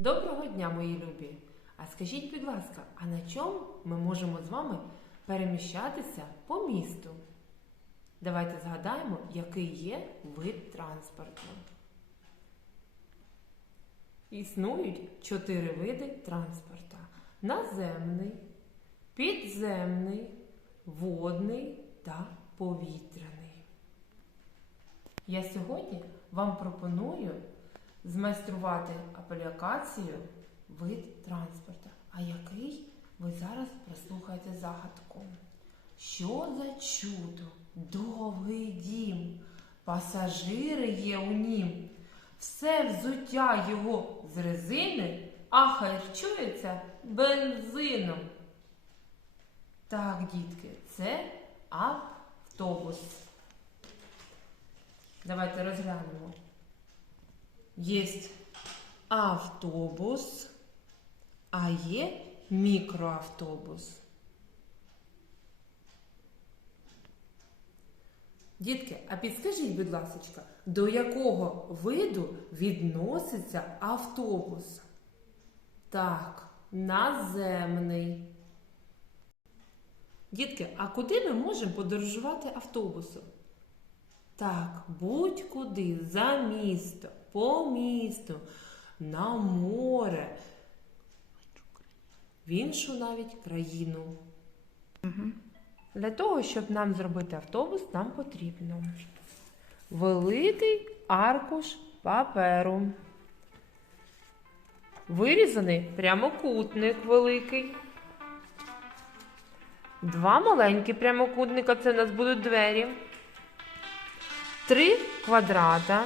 Доброго дня, мої любі! А скажіть, будь ласка, а на чому ми можемо з вами переміщатися по місту? Давайте згадаємо, який є вид транспорту. Існують чотири види транспорту: наземний, підземний, водний та повітряний. Я сьогодні вам пропоную змайструвати аплікацію вид транспорту. А який ви зараз прослухаєте загадку? Що за чудо? Довгий дім, пасажири є у нім. Все взуття його з резини, а харчується бензином. Так, дітки, це автобус. Давайте розглянемо. Є автобус, а є мікроавтобус. Дітки, а підскажіть, будь ласка, до якого виду відноситься автобус? Так, наземний. Дітки, а куди ми можемо подорожувати автобусом? Так, будь-куди, за місто, по місту, на море, в іншу навіть країну. Для того, щоб нам зробити автобус, нам потрібно великий аркуш паперу. Вирізаний прямокутник великий. Два маленькі прямокутника це у нас будуть двері. Три квадрата,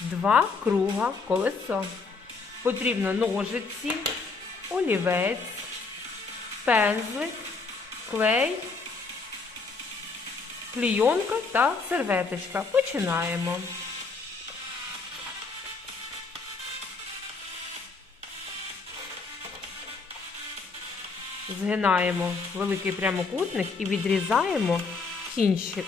два круга, колесо. Потрібно ножиці, олівець, пензлик, клей, клійонка та серветочка. Починаємо. Згинаємо великий прямокутник і відрізаємо кінчик.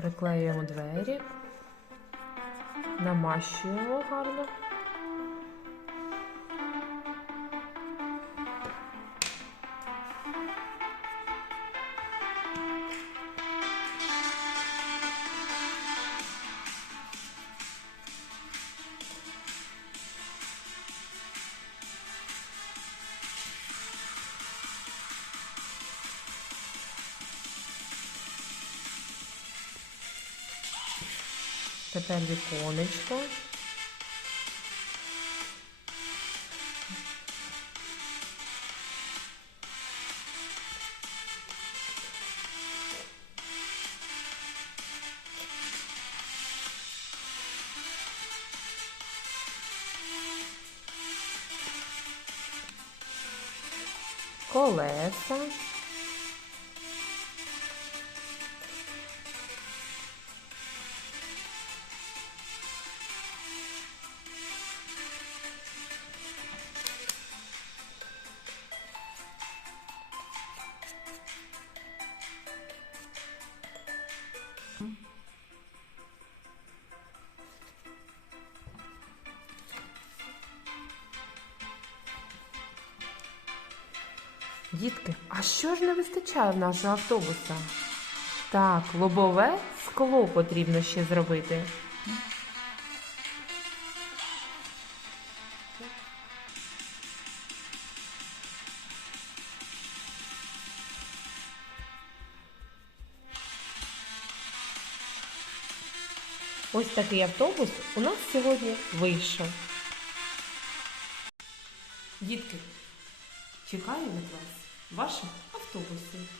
Приклеюємо двері, намащуємо гарно. depende perde conecta. Coleta. Дітки, а що ж не вистачає в нашого автобуса? Так, лобове скло потрібно ще зробити. Ось такий автобус у нас сьогодні вийшов. Дітки, чекаю від вас ваших автобусів.